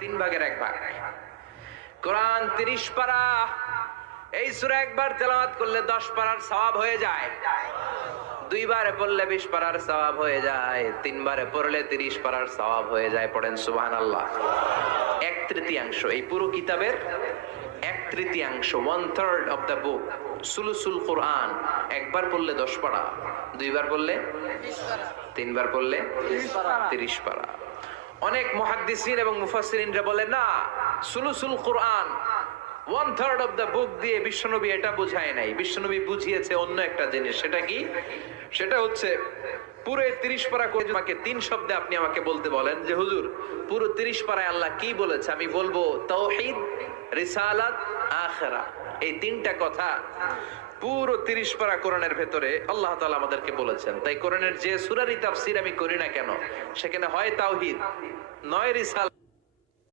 তিন ভাগের এক ভাগ। কোরআন 30 পারা। এই সূরা একবার তেলাওয়াত করলে 10 পারার সওয়াব হয়ে যায়, দুইবারে পড়লে 20 পারার সওয়াব হয়ে যায়, তিনবারে পড়লে 30 পারার সওয়াব হয়ে যায়। পড়েন সুবহানাল্লাহ। 1/3 এই পুরো কিতাবের 1/3, 1/3 অফ দ্য বুক, সুলুসুল কোরআন। একবার পড়লে 10 পারা, দুইবার পড়লে 20 পারা, তিনবার পড়লে 30 পারা। অনেক মুহাদ্দিসিন এবং মুফাসসিরিনরা বলে না, সুলুসুল কোরআন 1/3 অফ দ্য বুক দিয়ে বিশ্বনবী এটা বুঝায় নাই। বিশ্বনবী বুঝিয়েছে অন্য একটা জিনিস। সেটা কি? সেটা হচ্ছে পুরো 30 পারা করে আমাকে 3 শব্দে আপনি আমাকে বলতে বলেন যে হুজুর পুরো 30 পারায় আল্লাহ কি বলেছে, আমি বলবো তাওহীদ, রিসালাত, আখিরাত। এই 3টা কথা পুরো 30 পারা কোরআনের ভেতরে আল্লাহ তাআলা আমাদেরকে বলেছেন। তাই কোরআনের যে সূরারই তাফসীর আমি করি না কেন, সেখানে হয় তাওহীদ, নয় রিসালাত,